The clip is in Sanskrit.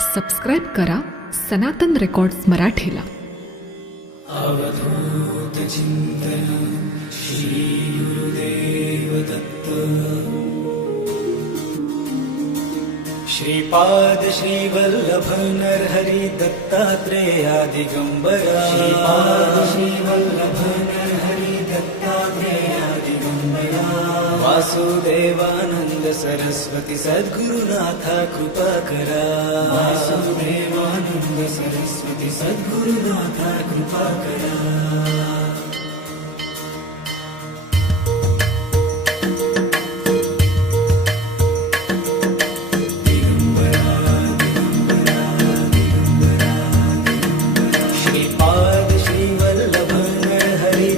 सबस्क्राईब करा सनातन रेकॉर्ड्स मराठीला. अवधूत चिंतन श्री गुरुदेव दत्त. श्रीपाद श्रीवल्लभ नरहरी दत्तात्रेया दिगंबरा श्रीपाद नर वासुदेवानन्द सरस्वती सद्गुरुनाथ कृपाकरा वासुदेवानन्द सरस्वती सद्गुरुनाथ कृपाकरा श्रीपाद श्रीवल्लभ नरहरि